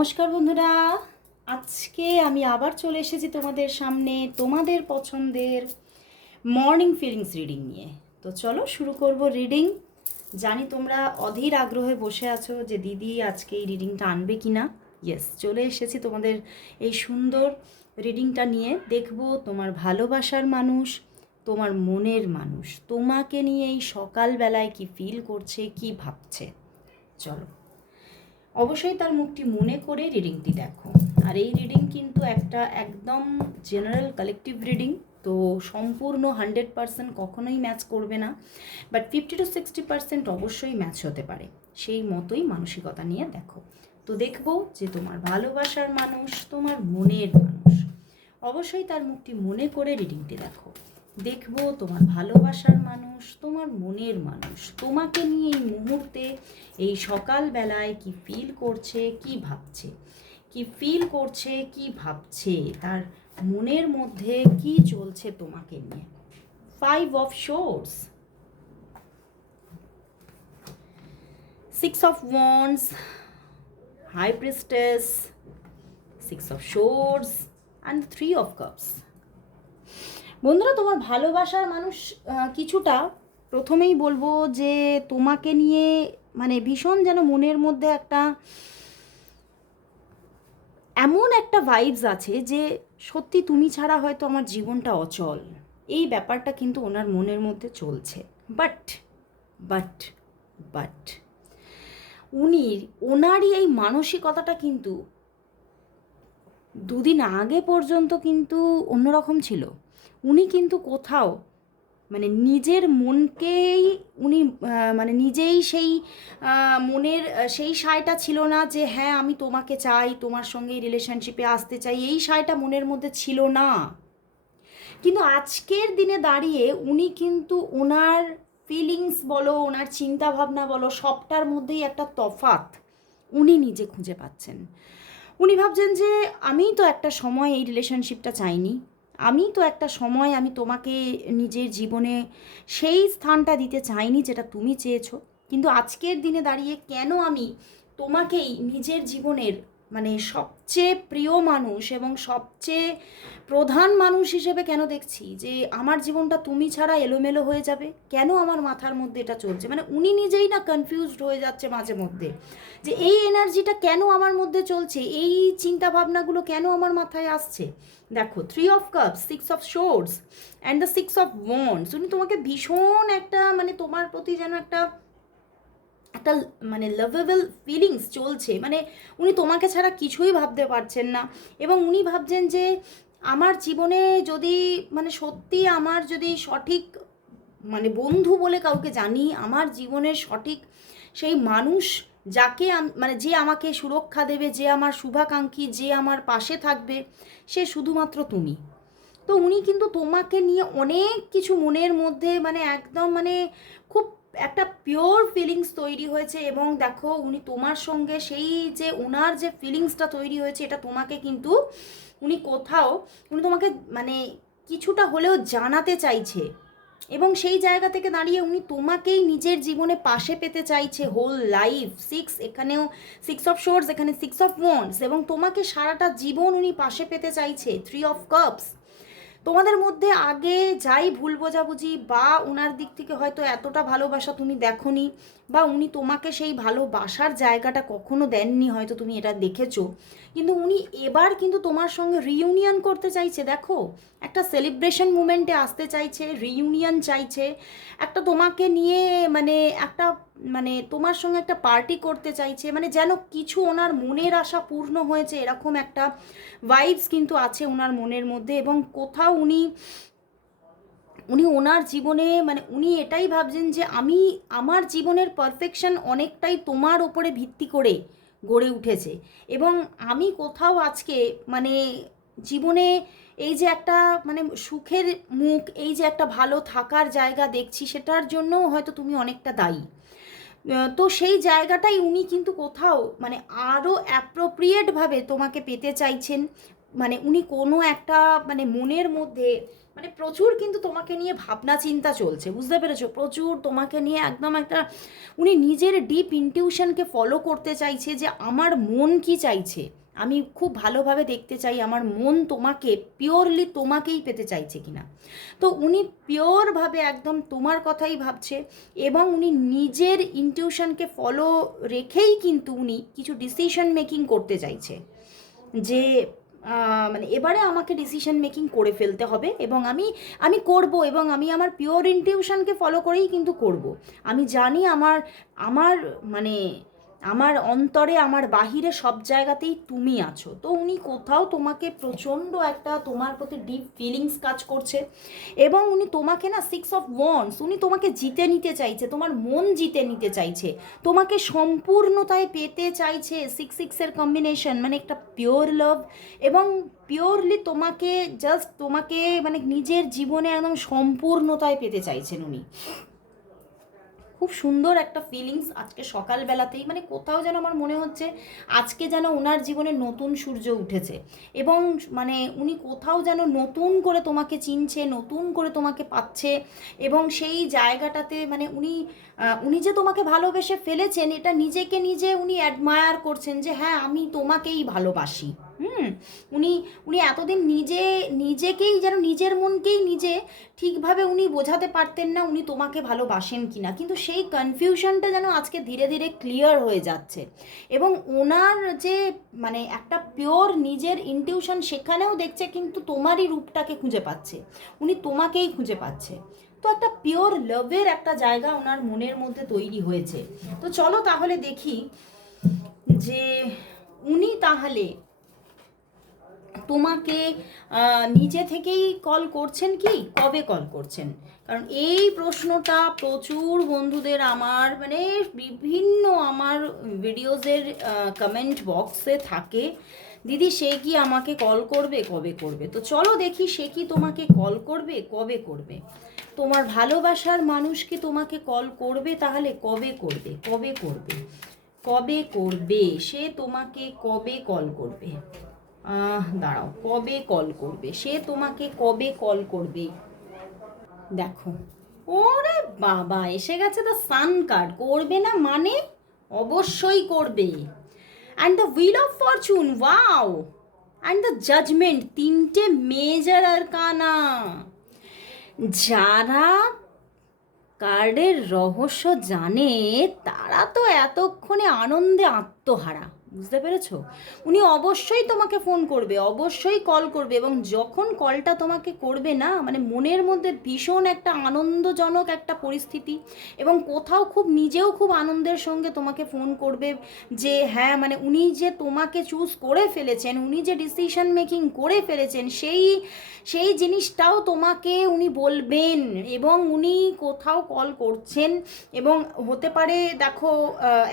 নমস্কার বন্ধুরা, আজকে আমি আবার চলে এসেছি তোমাদের সামনে তোমাদের পছন্দের মর্নিং ফিলিংস রিডিং নিয়ে। তো চলো শুরু করব রিডিং। জানি তোমরা অধীর আগ্রহে বসে আছো যে দিদি আজকে এই রিডিংটা আনবে কি না। ইয়েস, চলে এসেছি তোমাদের এই সুন্দর রিডিংটা নিয়ে। দেখবো তোমার ভালোবাসার মানুষ, তোমার মনের মানুষ তোমাকে নিয়ে এই সকালবেলায় কি ফিল করছে, কি ভাবছে। চলো, অবশ্যই তার মুখটি মনে করে রিডিংটি দেখো। আর এই রিডিং কিন্তু একটা একদম জেনারেল কালেকটিভ রিডিং, তো সম্পূর্ণ 100% কখনোই ম্যাচ করবে না, বাট 50 to 60% অবশ্যই ম্যাচ হতে পারে। সেই মতোই মানসিকতা নিয়ে দেখো। তো দেখবো যে তোমার ভালোবাসার মানুষ, তোমার মনের মানুষ, অবশ্যই তার মুখটি মনে করে রিডিংটি দেখো। দেখবো তোমার ভালোবাসার মানুষ, তোমার মনের মানুষ তোমাকে নিয়ে এই মুহূর্তে এই সকালবেলায় কি ফিল করছে, কি ভাবছে, কি ফিল করছে, কি ভাবছে, তার মনের মধ্যে কি চলছে তোমাকে নিয়ে। 5 of Swords, 6 of Wands, High Priestess, 6 of Swords and 3 of Cups. বন্ধুরা, তোমার ভালোবাসার মানুষ কিছুটা প্রথমেই বলবো যে তোমাকে নিয়ে মানে ভীষণ যেন মনের মধ্যে একটা এমন একটা ভাইবস আছে যে সত্যি তুমি ছাড়া হয়তো আমার জীবনটা অচল, এই ব্যাপারটা কিন্তু ওনার মনের মধ্যে চলছে। বাট বাট বাট ওনারই এই মানসিকতাটা কিন্তু দুদিন আগে পর্যন্ত কিন্তু অন্যরকম ছিল। উনি কিন্তু কোথাও মানে নিজের মনকেই উনি মানে নিজেই সেই মনের সেই সায়টা ছিল না যে হ্যাঁ আমি তোমাকে চাই, তোমার সঙ্গে রিলেশনশিপে আসতে চাই, এই সায়টা মনের মধ্যে ছিল না। কিন্তু আজকের দিনে দাঁড়িয়ে উনি কিন্তু ওনার ফিলিংস বলো, ওনার চিন্তা ভাবনা বলো, সবটার মধ্যেই একটা তফাৎ উনি নিজে খুঁজে পাচ্ছেন। উনি ভাবছেন যে আমিই তো একটা সময় এই রিলেশনশিপটা চাইনি, আমি তো একটা সময় আমি তোমাকে নিজের জীবনে সেই স্থানটা দিতে চাইনি যেটা তুমি চেয়েছো, কিন্তু আজকের দিনে দাঁড়িয়ে কেন আমি তোমাকেই নিজের জীবনের মানে সবচেয়ে প্রিয় মানুষ এবং সবচেয়ে প্রধান মানুষ হিসেবে কেন দেখছি, যে আমার জীবনটা তুমি ছাড়া এলোমেলো হয়ে যাবে, কেন আমার মাথার মধ্যে এটা চলছে। মানে উনি নিজেই না কনফিউজড হয়ে যাচ্ছে মাঝে মধ্যে যে এই এনার্জিটা কেন আমার মধ্যে চলছে, এই চিন্তা ভাবনাগুলো কেন আমার মাথায় আসছে। দেখো, 3 of Cups, 6 of Swords and the 6 of Wands, উনি তোমাকে ভীষণ একটা মানে তোমার প্রতি যেন একটা একটা মানে লাভেবল ফিলিংস চলছে। মানে উনি তোমাকে ছাড়া কিছুই ভাবতে পারছেন না, এবং উনি ভাবছেন যে আমার জীবনে যদি মানে সত্যি আমার যদি সঠিক মানে বন্ধু বলে কাউকে জানি, আমার জীবনের সঠিক সেই মানুষ যাকে মানে যে আমাকে সুরক্ষা দেবে, যে আমার শুভাকাঙ্ক্ষী, যে আমার পাশে থাকবে, সে শুধুমাত্র তুমি। তো উনি কিন্তু তোমাকে নিয়ে অনেক কিছু মনের মধ্যে মানে একদম মানে খুব একটা পিওর ফিলিংস তৈরি হয়েছে। এবং দেখো উনি তোমার সঙ্গে সেই যে ওনার যে ফিলিংসটা তৈরি হয়েছে, এটা তোমাকে কিন্তু উনি কোথাও উনি তোমাকে মানে কিছুটা হলেও জানাতে চাইছে, এবং সেই জায়গা থেকে দাঁড়িয়ে উনি তোমাকেই নিজের জীবনে পাশে পেতে চাইছে হোল লাইফ। এখানেও 6 of Swords, এখানে 6 of Wands, এবং তোমাকে সারাটা জীবন উনি পাশে পেতে চাইছে। 3 of Cups, তোমাদের মধ্যে আগে যাই ভুল বোঝাবুঝি বা ওনার দিক থেকে হয়তো এতটা ভালোবাসা তুমি দেখোনি, বা উনি তোমাকে সেই ভালোবাসার জায়গাটা কখনো দেননি, হয়তো তুমি এটা দেখেছো, কিন্তু উনি এবার কিন্তু তোমার সঙ্গে রিইউনিয়ন করতে চাইছে। দেখো, একটা সেলিব্রেশন মুমেন্টে আসতে চাইছে, রিইউনিয়ন চাইছে, একটা তোমাকে নিয়ে মানে একটা মানে তোমার সঙ্গে একটা পার্টি করতে চাইছে, মানে যেন কিছু ওনার মনের আশা পূর্ণ হয়েছে, এরকম একটা ভাইবস কিন্তু আছে ওনার মনের মধ্যে। এবং কোথাও উনি উনি ওনার জীবনে মানে উনি এটাই ভাবছেন যে আমি আমার জীবনের পারফেকশন অনেকটাই তোমার ওপরে ভিত্তি করে গড়ে উঠেছে, এবং আমি কোথাও আজকে মানে জীবনে এই যে একটা মানে সুখের মুখ, এই যে একটা ভালো থাকার জায়গা দেখছি, সেটার জন্য হয়তো তুমি অনেকটা দায়ী। তো সেই জায়গাটাই উনি কিন্তু কোথাও মানে আরও অ্যাপ্রোপ্রিয়েটভাবে তোমাকে পেতে চাইছেন, মানে উনি কোনো একটা মানে মনের মধ্যে মানে প্রচুর কিন্তু তোমাকে নিয়ে ভাবনা চিন্তা চলছে, বুঝতে পেরেছো? প্রচুর তোমাকে নিয়ে একদম একটা উনি নিজের ডিপ ইনটিউশনকে ফলো করতে চাইছে যে আমার মন কি চাইছে, আমি খুব ভালোভাবে দেখতে চাই আমার মন তোমাকে পিওরলি তোমাকেই পেতে চাইছে কিনা। তো উনি পিওরভাবে একদম তোমার কথাই ভাবছে এবং উনি নিজের ইনটিউশনকে ফলো রেখেই কিন্তু উনি কিছু ডিসিশন মেকিং করতে চাইছে যে মানে এবারে আমাকে ডিসিশন মেকিং করে ফেলতে হবে এবং আমি আমি করব এবং আমি আমার পিওর ইনটিউশনকে ফলো করেই কিন্তু করব। আমি জানি আমার আমার মানে আমার অন্তরে আমার বাহিরে সব জায়গাতেই তুমি আছো। তো উনি কোথাও তোমাকে প্রচণ্ড একটা তোমার প্রতি ডিপ ফিলিংস কাজ করছে এবং উনি তোমাকে না 6 অফ ওয়ান্ডস উনি তোমাকে জিতে নিতে চাইছে, তোমার মন জিতে নিতে চাইছে, তোমাকে সম্পূর্ণতায় পেতে চাইছে। 6 6-এর কম্বিনেশন মানে একটা পিওর লাভ এবং পিওরলি তোমাকে জাস্ট তোমাকে মানে নিজের জীবনে একদম সম্পূর্ণতায় পেতে চাইছেন উনি। খুব সুন্দর একটা ফিলিংস আজকে সকালবেলাতেই, মানে কোথাও যেন আমার মনে হচ্ছে আজকে যেন ওনার জীবনে নতুন সূর্য উঠেছে এবং মানে উনি কোথাও যেন নতুন করে তোমাকে চিনছে, নতুন করে তোমাকে পাচ্ছে এবং সেই জায়গাটাতে মানে উনি উনি যে তোমাকে ভালোবেসে ফেলেছেন এটা নিজেকে নিজে উনি অ্যাডমায়ার করছেন যে হ্যাঁ আমি তোমাকেই ভালোবাসি। হুম, উনি উনি এতদিন নিজেকেই যেন নিজের মনকেই নিজে ঠিকভাবে উনি বোঝাতে পারতেন না উনি তোমাকে ভালোবাসেন কি না, কিন্তু সেই কনফিউশনটা যেন আজকে ধীরে ধীরে ক্লিয়ার হয়ে যাচ্ছে এবং ওনার যে মানে একটা পিওর নিজের ইনটিউশন সেখানেও দেখছে কিন্তু তোমারই রূপটাকে খুঁজে পাচ্ছে, উনি তোমাকেই খুঁজে পাচ্ছে। তো একটা পিওর লাভের একটা জায়গা ওনার মনের মধ্যে তৈরি হয়েছে। তো চলো তাহলে দেখি যে উনি তাহলে তোমাকে নিজে থেকেই কল করছেন কি কবে কল করছেন, কারণ এই প্রশ্নটা প্রচুর বন্ধুদের আমার মানে বিভিন্ন আমার ভিডিওজের কমেন্ট বক্সে থাকে, দিদি সে কি আমাকে কল করবে কবে করবে। তো চলো দেখি সে কি তোমাকে কল করবে কবে করবে, তোমার ভালোবাসার মানুষ কি তোমাকে কল করবে, তাহলে কবে করবে কবে করবে কবে করবে সে তোমাকে কবে কল করবে। দাঁড়াও, কবে কল করবে সে তোমাকে কবে কল করবে দেখো। ওরে বাবা এসে গেছে দ্য সান কার্ড, করবে না মানে অবশ্যই করবে। And the wheel of fortune, wow, and the judgment, তিনটে মেজর আরকানা। যারা কার্ডের রহস্য জানে তারা তো এতক্ষণে আনন্দে আত্মহারা, বুঝতে পেরেছো? উনি অবশ্যই তোমাকে ফোন করবে, অবশ্যই কল করবে এবং যখন কলটা তোমাকে করবে না মানে মনের মধ্যে ভীষণ একটা আনন্দজনক একটা পরিস্থিতি এবং কোথাও খুব নিজেও খুব আনন্দের সঙ্গে তোমাকে ফোন করবে যে হ্যাঁ মানে উনি যে তোমাকে চুজ করে ফেলেছেন, উনি যে ডিসিশন মেকিং করে ফেলেছেন সেই সেই জিনিসটাও তোমাকে উনি বলবেন এবং উনি কোথাও কল করছেন এবং হতে পারে দেখো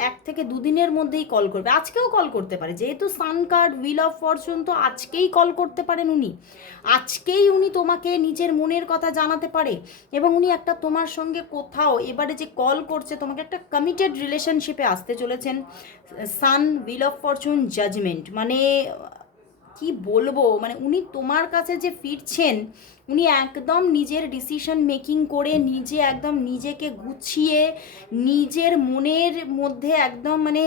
1 থেকে 2 দিনের মধ্যেই কল করবে, আজকেও কল করতে পারে যেহেতু sun card wheel of Fortune, তো আজকেই কল করতে পারেন উনি, আজকেই উনি তোমাকে নিজের মনের কথা জানাতে পারে এবং উনি একটা তোমার সঙ্গে কোথাও এবারে যে কল করছে তোমাকে একটা কমিটেড রিলেশনশিপে আসতে চলেছেন। সান হুইল অফ ফরচুন জাজমেন্ট মানে কি বলবো মানে উনি তোমার কাছে যে ফিরছেন উনি একদম নিজের ডিসিশন মেকিং করে নিজে একদম নিজেকে গুছিয়ে নিজের মনের মধ্যে একদম মানে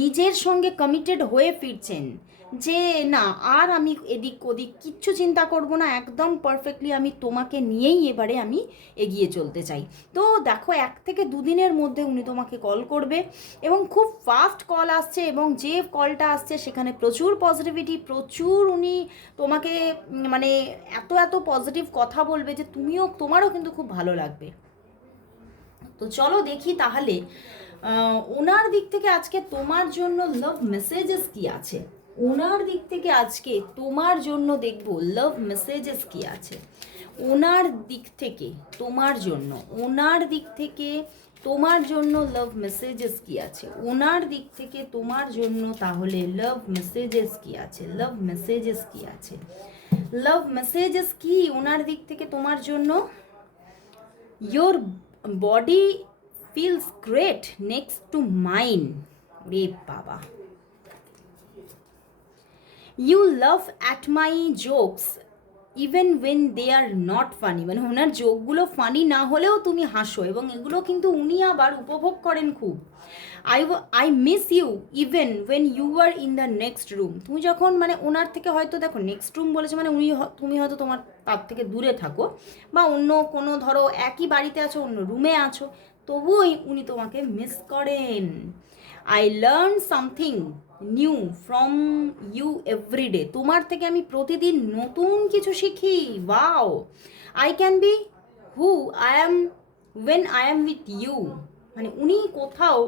নিজের সঙ্গে কমিটেড হয়ে ফিরছেন যে না আর আমি এদিক ওদিক কিচ্ছু চিন্তা করব না, একদম পারফেক্টলি আমি তোমাকে নিয়েই এবারে আমি এগিয়ে চলতে চাই। তো দেখো 1 থেকে 2 দিনের মধ্যে উনি তোমাকে কল করবে এবং খুব ফাস্ট কল আসছে এবং যে কলটা আসছে সেখানে প্রচুর পজিটিভিটি, প্রচুর উনি তোমাকে মানে এত এত পজিটিভ কথা বলবে যে তোমারও কিন্তু খুব ভালো লাগবে। তো চলো দেখি তাহলে ওনার দিক থেকে আজকে তোমার জন্য লাভ মেসেজেস কি আছে, ওনার দিক থেকে আজকে তোমার জন্য দেখব লাভ মেসেজেস কি আছে ওনার দিক থেকে তোমার জন্য, ওনার দিক থেকে তোমার জন্য লাভ মেসেজেস কি আছে ওনার দিক থেকে তোমার জন্য, তাহলে লাভ মেসেজেস কি আছে, লাভ মেসেজেস কি আছে, লাভ মেসেজেস কি ওনার দিক থেকে তোমার জন্য। Your body feels great next to mine, রে বাবা, you laugh at my jokes even when they are not funny, মানে ওনার জোকগুলো ফানি না হলেও তুমি হাসো, এবং এগুলো কিন্তু উনি আবার উপভোগ করেন খুব। I miss you even when you are in the next room, তুমি যখন মানে ওনার থেকে হয়তো দেখো নেক্সট রুম বলেছে মানে তুমি হয়তো তোমার তার থেকে দূরে থাকো বা অন্য কোনো ধরো একই বাড়িতে আছো অন্য রুমে আছো, তবুই উনি তোমাকে মিস করেন। I learn something new from you everyday, তোমার থেকে আমি প্রতিদিন নতুন কিছু শিখি। Wow, I can be who I am when I am with you, মানে উনি কোথাও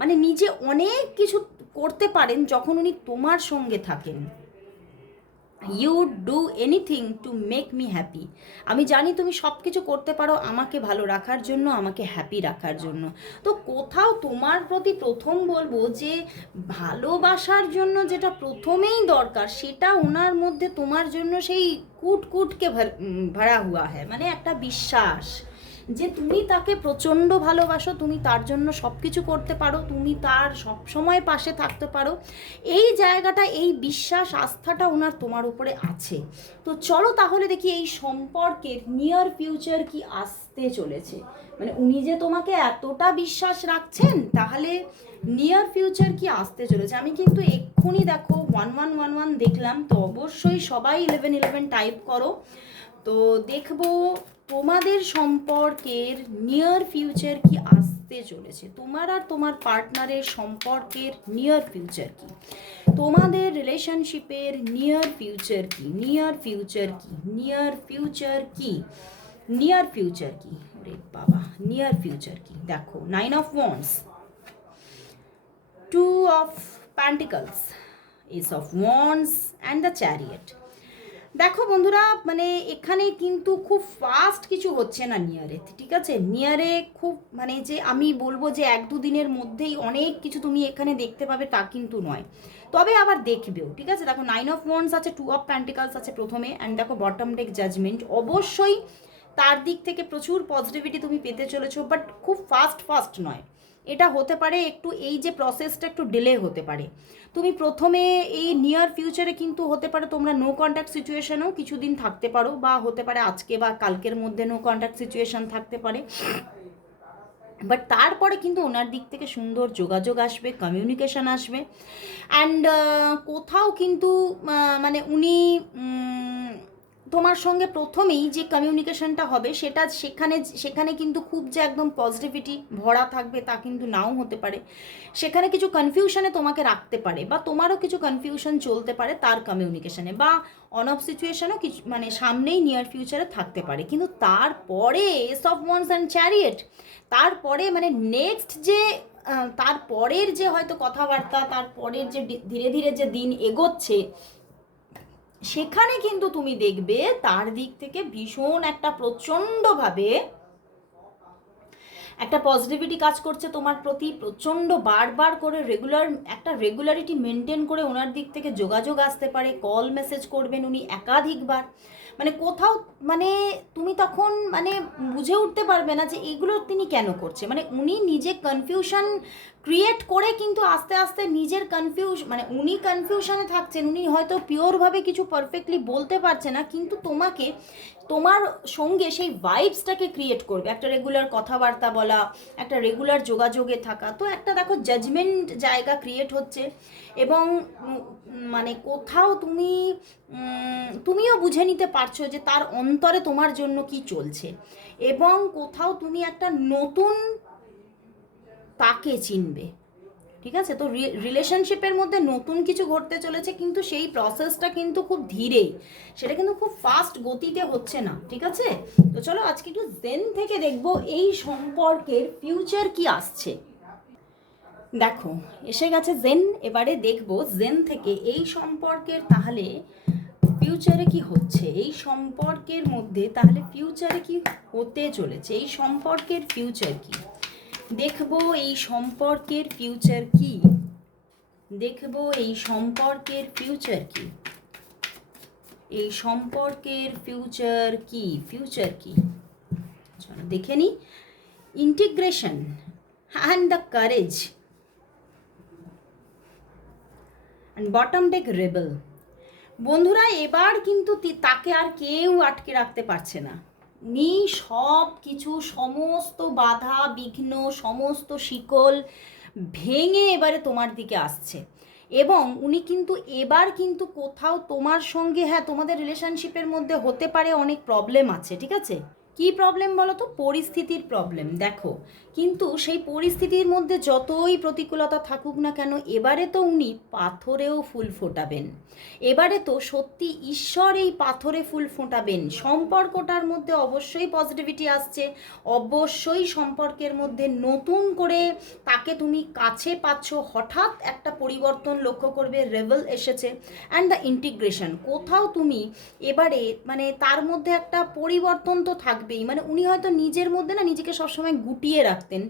মানে নিজে অনেক কিছু করতে পারেন যখন উনি তোমার সঙ্গে থাকেন। You do anything to make me happy, আমি জানি তুমি সব কিছু করতে পারো আমাকে ভালো রাখার জন্য, আমাকে হ্যাপি রাখার জন্য। তো কোথাও তোমার প্রতি প্রথম বলবো যে ভালোবাসার জন্য যেটা প্রথমেই দরকার সেটা ওনার মধ্যে তোমার জন্য সেই কুটকে ভরা হুয়া হ্যায়, মানে একটা বিশ্বাস যে তুমি তাকে প্রচণ্ড ভালোবাসো, তুমি তার জন্য সব কিছু করতে পারো, তুমি তার সব সময় পাশে থাকতে পারো, এই জায়গাটা এই বিশ্বাস আস্থাটা ওনার তোমার উপরে আছে। তো চলো তাহলে দেখি এই সম্পর্কের নিয়ার ফিউচার কি আসতে চলেছে, মানে উনি যে তোমাকে এতটা বিশ্বাস রাখছেন তাহলে নিয়ার ফিউচার কি আসতে চলেছে। আমি কিন্তু এক্ষুনি দেখো 1111 দেখলাম, তো অবশ্যই সবাই 1111 টাইপ করো, তো দেখবো তোমাদের সম্পর্কের নিয়ার ফিউচার কি আসতে চলেছে, তোমার আর তোমার পার্টনারের সম্পর্কের নিয়ার ফিউচার কি, তোমাদের রিলেশনশিপের নিয়ার ফিউচার কি, নিয়ার ফিউচার কি, নিয়ার ফিউচার কি, নিয়ার ফিউচার কি, রে বাবা নিয়ার ফিউচার কি। দেখো 9 of wands, 2 of pentacles, S of wands and the chariot. দেখো বন্ধুরা, মানে এখানে কিন্তু খুব ফাস্ট কিছু হচ্ছে না নিয়ারে, ঠিক আছে? নিয়ারে খুব মানে যে আমি বলবো যে 1-2 দিনের মধ্যেই অনেক কিছু তুমি এখানে দেখতে পাবে তা কিন্তু নয়, তবে আবার দেখবেও, ঠিক আছে? দেখো 9 অফ ওয়ান্ডস আছে, 2 অফ প্যান্টিকলস আছে প্রথমে, অ্যান্ড দেখো বটম ডেক জাজমেন্ট। অবশ্যই তার দিক থেকে প্রচুর পজিটিভিটি তুমি পেতে চলেছো, বাট খুব ফাস্ট নয়, এটা হতে পারে একটু, এই যে প্রসেসটা একটু ডিলে হতে পারে। তুমি প্রথমে এই নিয়ার ফিউচারে কিন্তু হতে পারে তোমরা নো কন্ট্যাক্ট সিচুয়েশনেও কিছুদিন থাকতে পারো, বা হতে পারে আজকে বা কালকের মধ্যে নো কন্ট্যাক্ট সিচুয়েশন থাকতে পারে, বাট তারপরে কিন্তু ওনার দিক থেকে সুন্দর যোগাযোগ আসবে, কমিউনিকেশন আসবে, অ্যান্ড কোথাও কিন্তু মানে উনি তোমার সঙ্গে প্রথমেই যে কমিউনিকেশনটা হবে সেটা সেখানে কিন্তু খুব যে একদম পজিটিভিটি ভরা থাকবে তা কিন্তু নাও হতে পারে, সেখানে কিছু কনফিউশনে তোমাকে রাখতে পারে, বা তোমারও কিছু কনফিউশন চলতে পারে তার কমিউনিকেশনে, বা অন অফ সিচুয়েশনও কিছু মানে সামনেই নিয়ার ফিউচারে থাকতে পারে। কিন্তু তারপরে S of wands and chariot, তারপরে মানে নেক্সট যে তারপরের যে হয়তো কথাবার্তা, তারপরের যে ধীরে ধীরে যে দিন এগোচ্ছে, সেখানে কিন্তু তুমি দেখবে তার দিক থেকে ভীষণ একটা প্রচণ্ডভাবে একটা পজিটিভিটি কাজ করছে তোমার প্রতি, প্রচণ্ড বারবার করে একটা রেগুলারিটি মেনটেন করে ওনার দিক থেকে যোগাযোগ আসতে পারে, কল মেসেজ করবেন উনি একাধিকবার, মানে কোথাও মানে তুমি তখন মানে বুঝে উঠতে পারবে না যে এগুলো তিনি কেন করছে, মানে উনি নিজে কনফিউশন ক্রিয়েট করে কিন্তু আস্তে আস্তে নিজের মানে উনি কনফিউশনে থাকছেন, উনি হয়তো পিওরভাবে কিছু পারফেক্টলি বলতে পারছে না, কিন্তু তোমার সঙ্গে সেই ভাইবসটাকে ক্রিয়েট করবে, একটা রেগুলার কথাবার্তা বলা, একটা রেগুলার যোগাযোগে থাকা, তো একটা দেখো জাজমেন্ট জায়গা ক্রিয়েট হচ্ছে, এবং মানে কোথাও তুমিও বুঝে নিতে পারছো যে তার অন্তরে তোমার জন্য কি চলছে, এবং কোথাও তুমি একটা নতুন তাকে চিনবে, ঠিক আছে? তো রিলেশনশিপের মধ্যে নতুন কিছু ঘটতে চলেছে, কিন্তু সেই প্রসেসটা কিন্তু খুব ধীরে, সেটা কিন্তু খুব ফাস্ট গতিতে হচ্ছে না, ঠিক আছে? তো চলো আজকে একটু জেন থেকে দেখবো এই সম্পর্কের ফিউচার কি আসছে। দেখো এসে গেছে জেন, এবারে দেখবো জেন থেকে এই সম্পর্কের তাহলে ফিউচারে কি হচ্ছে, এই সম্পর্কের মধ্যে তাহলে ফিউচারে কি হতে চলেছে, এই সম্পর্কের ফিউচার কি দেখবো, এই সম্পর্কের ফিউচার কি দেখবো, এই সম্পর্কের ফিউচার কি, এই সম্পর্কের ফিউচার কি চলো দেখে নি। Integration and the courage and bottom day rebel. বন্ধুরা এবার কিন্তু তাকে আর কেউ আটকে রাখতে পারছে না। উনি সব কিছু, সমস্ত বাধা বিঘ্ন, সমস্ত শিকল ভেঙে এবারে তোমার দিকে আসছে। এবং উনি কিন্তু এবার কিন্তু কোথাও তোমার সঙ্গে, হ্যাঁ তোমাদের রিলেশনশিপের মধ্যে হতে পারে অনেক প্রবলেম আছে, ঠিক আছে? কী প্রবলেম বলো তো? পরিস্থিতির প্রবলেম। দেখো, কিন্তু সেই পরিস্থিতির মধ্যে যতই প্রতিকূলতা থাকুক না কেন, এবারে তো উনি পাথরেও ফুল ফোটাবেন। এবারে তো সত্যি ঈশ্বর এই পাথরে ফুল ফোটাবেন। সম্পর্কটার মধ্যে অবশ্যই পজিটিভিটি আসছে, অবশ্যই সম্পর্কের মধ্যে নতুন করে তাকে তুমি কাছে পাচ্ছ, হঠাৎ একটা পরিবর্তন লক্ষ্য করবে, রেভেল এসেছে। অ্যান্ড দ্য ইন্টিগ্রেশন, কোথাও তুমি এবারে মানে তার মধ্যে একটা পরিবর্তন তো থাকবেই। মানে উনি হয়তো নিজের মধ্যে না নিজেকে সবসময় গুটিয়ে রাখতেন,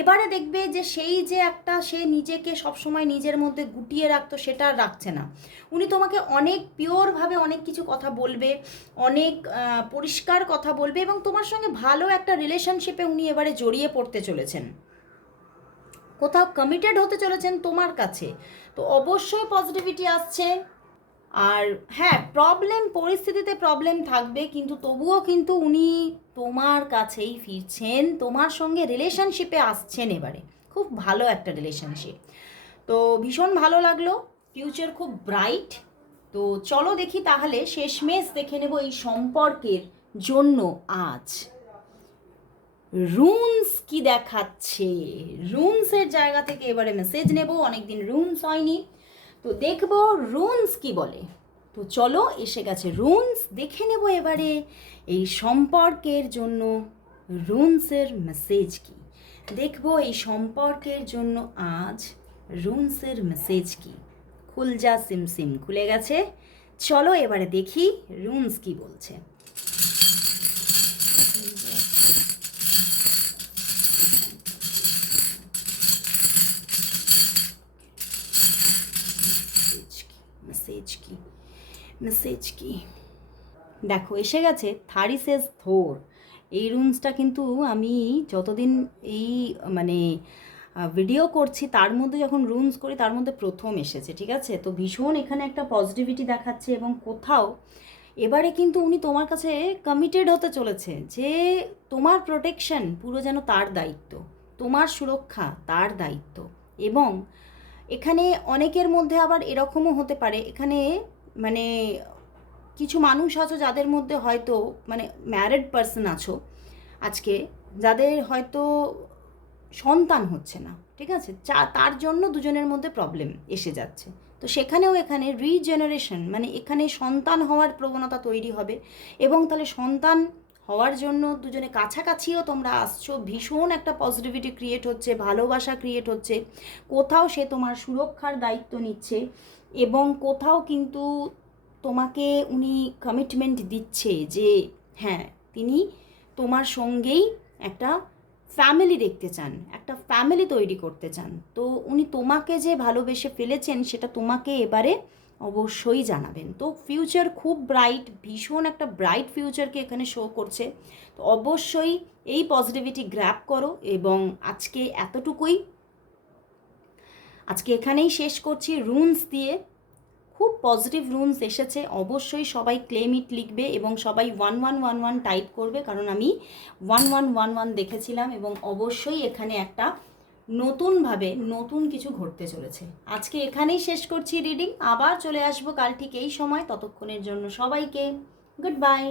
এবারে দেখবে যে সেই যে একটা সে নিজেকে সবসময় নিজের মধ্যে গুটিয়ে রাখতো সেটা আর রাখছে না। উনি তোমাকে অনেক পিওরভাবে অনেক কিছু কথা বলবে, অনেক পরিষ্কার কথা বলবে, এবং তোমার সঙ্গে ভালো একটা রিলেশনশিপে উনি এবারে জড়িয়ে পড়তে চলেছেন, কোথাও কমিটেড হতে চলেছেন তোমার কাছে। তো অবশ্যই পজিটিভিটি আসছে। আর হ্যাঁ, পরিস্থিতিতে প্রবলেম থাকবে, কিন্তু তবুও কিন্তু উনি তোমার কাছেই ফিরছেন, তোমার সঙ্গে রিলেশনশিপে আসছেন এবারে। খুব ভালো একটা রিলেশনশিপ। তো ভীষণ ভালো লাগলো, ফিউচার খুব ব্রাইট। তো চলো দেখি তাহলে শেষমেশ দেখে নেব এই সম্পর্কের জন্য আজ রুনস কি দেখাচ্ছে। রুনসের জায়গা থেকে এবারে মেসেজ নেব, অনেকদিন রুনস হয়নি, তো দেখবো রুনস কি বলে। তো চলো, এসে গেছে রুনস, দেখে নেব এবারে এই সম্পর্কের জন্য রুনসের মেসেজ কি। দেখবো এই সম্পর্কের জন্য আজ রুনসের মেসেজ কি। খুলজা সিমসিম খুলে গেছে, চলো এবারে দেখি রুনস কি বলছে। মেসেজ কি দেখো, এসে গেছে থারিসেস থোর। এই রুনসটা কিন্তু আমি যতদিন এই মানে ভিডিও করছি তার মধ্যে যখন রুনস করি তার মধ্যে প্রথম এসেছে, ঠিক আছে? তো ভীষণ এখানে একটা পজিটিভিটি দেখাচ্ছে, এবং কোথাও এবারে কিন্তু উনি তোমার কাছে কমিটেড হতে চলেছে, যে তোমার প্রোটেকশন পুরো যেন তার দায়িত্ব, তোমার সুরক্ষা তার দায়িত্ব। এবং এখানে অনেকের মধ্যে আবার এরকমও হতে পারে, এখানে মানে কিছু মানুষ আছো যাদের মধ্যে হয়তো মানে ম্যারিড পার্সন আছো আজকে, যাদের হয়তো সন্তান হচ্ছে না, ঠিক আছে? তার জন্য দুজনের মধ্যে প্রবলেম এসে যাচ্ছে। তো সেখানেও এখানে রিজেনারেশন, মানে এখানে সন্তান হওয়ার প্রবণতা তৈরি হবে, এবং তাহলে সন্তান হওয়ার জন্য দুজনে কাছাকাছিও তোমরা আসছো, ভীষণ একটা পজিটিভিটি ক্রিয়েট হচ্ছে, ভালোবাসা ক্রিয়েট হচ্ছে। কোথাও সে তোমার সুরক্ষার দায়িত্ব নিচ্ছে, এবং কোথাও কিন্তু তোমাকে উনি কমিটমেন্ট দিচ্ছে যে হ্যাঁ, তিনি তোমার সঙ্গেই একটা ফ্যামিলি দেখতে চান, একটা ফ্যামিলি তৈরি করতে চান। তো উনি তোমাকে যে ভালোবেসে ফেলেছেন সেটা তোমাকে এবারে অবশ্যই জানাবেন। তো ফিউচার খুব ব্রাইট, ভীষণ একটা ব্রাইট ফিউচারকে এখানে শো করছে। তো অবশ্যই এই পজিটিভিটি গ্র্যাব করো, এবং আজকে এতটুকুই, আজকে এখানেই শেষ করছি রুনস দিয়ে। খুব পজিটিভ রুনস এসেছে, অবশ্যই সবাই ক্লেম ইট লিখবে, এবং সবাই 1111 টাইপ করবে, কারণ আমি 1111 দেখেছিলাম, এবং অবশ্যই এখানে একটা নতুনভাবে নতুন কিছু ঘটতে চলেছে। আজকে এখানেই শেষ করছি রিডিং, আবার চলে আসবো কাল ঠিক এই সময়। ততক্ষণের জন্য সবাইকে গুড বাই।